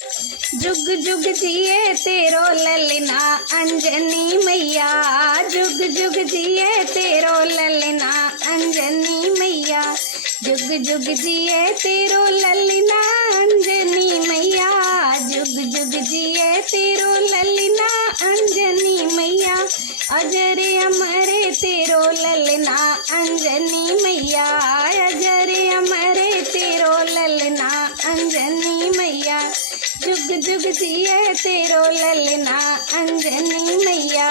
जुग जुग जिए तेरो ललना अंजनी मैया, जुग जुग जिए तेरो ललना अंजनी मैया, जुग जुग जिए तेरो ललना अंजनी मैया, जुग जुग जिए तेरो ललना अंजनी मैया, अजरे अमरे तेरो ललना अंजनी मैया, अजरे अमरे तेरो ललना अंजनी मैया, जुग जुग जिए तेरो ललना अंजनी मैया,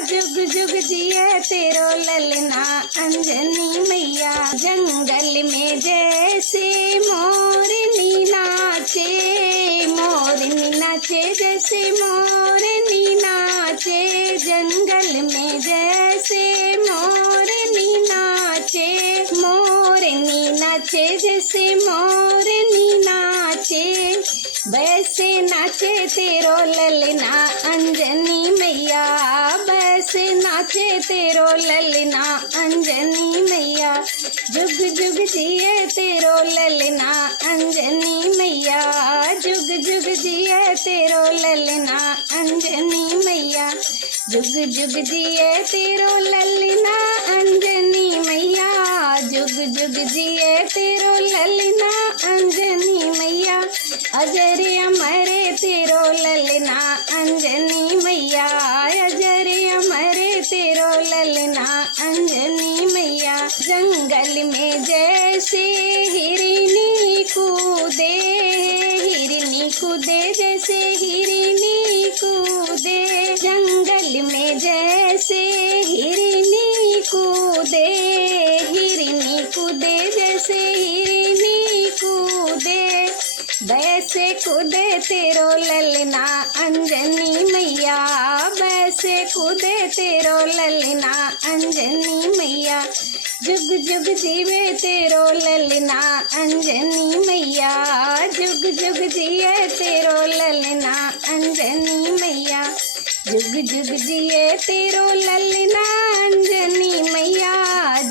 जुग जुग जिए तेरो ललना अंजनी मैया। जंगल में जैसे मोरनी नाचे, मोरनी नाचे जैसे मोरनी नाचे, जंगल में जैसे मोरनी नाचे, मोरनी नाचे जैसे मोरनी नाचे, वैसे नाचे तेरो ललना अंजनी मैया, वैसे नाचे तेरो ललना अंजनी मैया, जुग जुग जिए तेरो ललना अंजनी मैया, जुग जुग जिए तेरो ललना अंजनी मैया, जुग जुग जिए तेरो ललना अंजनी मैया, जुग जुग जिए तेरो ललना अंजनी मैया, अजरे अमरे तेरो ललना अंजनी मैया, अजरे अमरे तेरो ललना अंजनी मैया। जंगल में जैसे हिरनी कूदे, हिरनी कूदे जैसे हिरनी कूदे, जंगल में जैसे हिरनी कूदे, हिरनी कूदे जैसे हिरनी कूदे, वैसे कूदे तेरो ललना अंजनी मैया, वैसे कूदे तेरो ललना अंजनी मैया, जुग जुग जीवे तेरो ललना अंजनी मैया, जुग जुग जिए तेरो ललना अंजनी मैया, जुग जुग जिए तेरो ललना अंजनी मैया,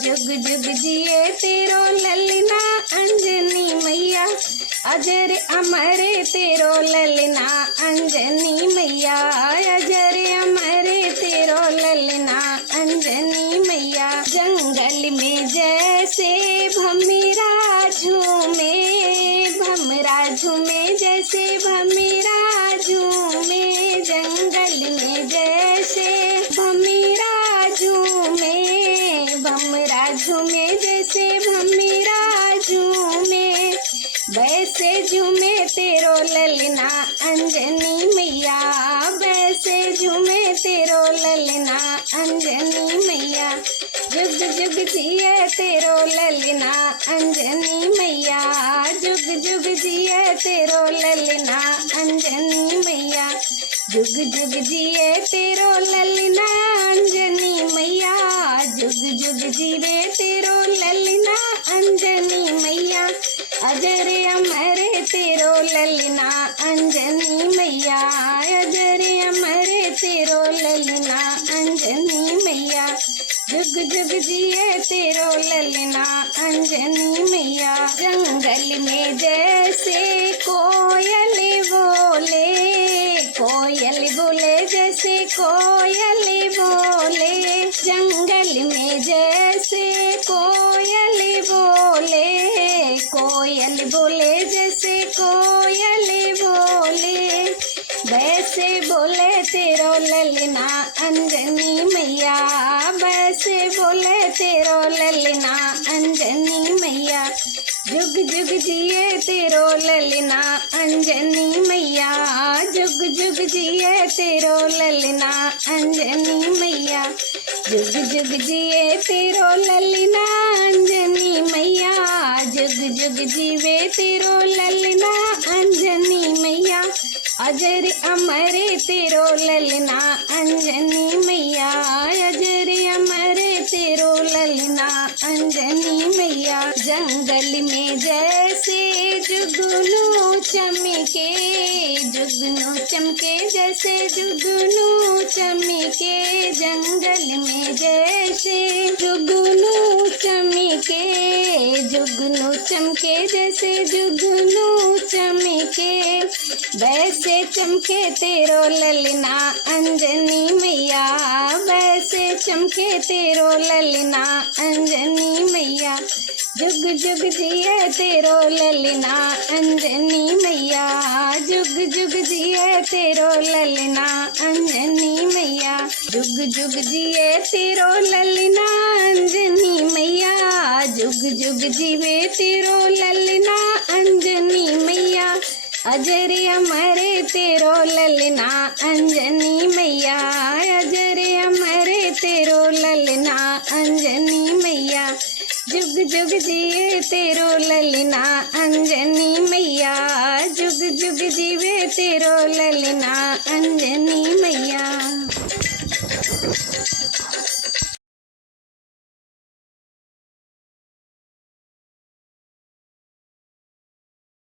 जुग जुग जिए तेरो ललना अंजनी मैया, अजर अमरे तेरो ललना अंजनी मैया, अजर अमरे तेरो ललना अंजनी मैया। जंगल में जैसे भमरा झूमे, भमरा झूमे जैसे भमरा झूमे, जंगल में जैसे भमरा झूमे, भमरा झूमे जैसे भमरा झूमे, वैसे झूमे तेरो ललना अंजनी मैया, वैसे झूमे तेरो ललना अंजनी मैया, जुग जुग जिए तेरो ललना अंजनी मैया, जुग जुग जिए तेरो ललना अंजनी मैया, जुग जुग जिए तेरो ललना अंजनी मैया, जुग जुग जीवे तेरो ललना अंजनी मैया, अजरे अमरे तेरो ललना अंजनी मैया, अजरे अमरे तेरो ललना अंजनी मैया, जुग जुग जिए तेरो ललना अंजनी मैया। जंगल में जैसे कोयल बोले, कोयल बोले जैसे कोयल बोले, जंगल में जैसे कोयल बोले, कोयल बोले जैसे कोयल बोले, वैसे बोले तेरो ललना अंजनी मैया, वैसे बोले तेरो ललना अंजनी मैया, जुग जुग जिए तेरो ललना अंजनी मैया, जुग जुग जिए तेरो ललना अंजनी मैया, जुग जुग जिए तेरो ललना अंजनी मैया, जुग जुग जीवे तेरो ललना अंजनी मैया, अजर अमरे तेरो ललना अंजनी मैया, अजर अमरे तेरो ललना अंजनी मैया। जंगल में जैसे जुगनू चमके, जुगनू चमके जैसे जुगनू चमके, जंगल में जैसे जुगनू चमके, जुगनू चमके जैसे जुगनू चमके, वैसे चमके तेरो ललना अंजनी मैया, वैसे चमके तेरो ललना अंजनी मैया। जुग जुग जिए तेरो ललना अंजनी मैया, जुग जुग जिए तेरो ललना अंजनी मैया। जुग जुग जिए तेरो ललना अंजनी मैया, जुग जुग जीवे तेरो ललना अंजनी मैया। अजर अमर तेरो ललना अंजनी मैया, अजर अमर तेरो ललना अंजनी मैया। जुग जुग जिए तेरो ललना अंजनी मैया, जुग जुग जीवे तेरो ललना अंजनी मैया।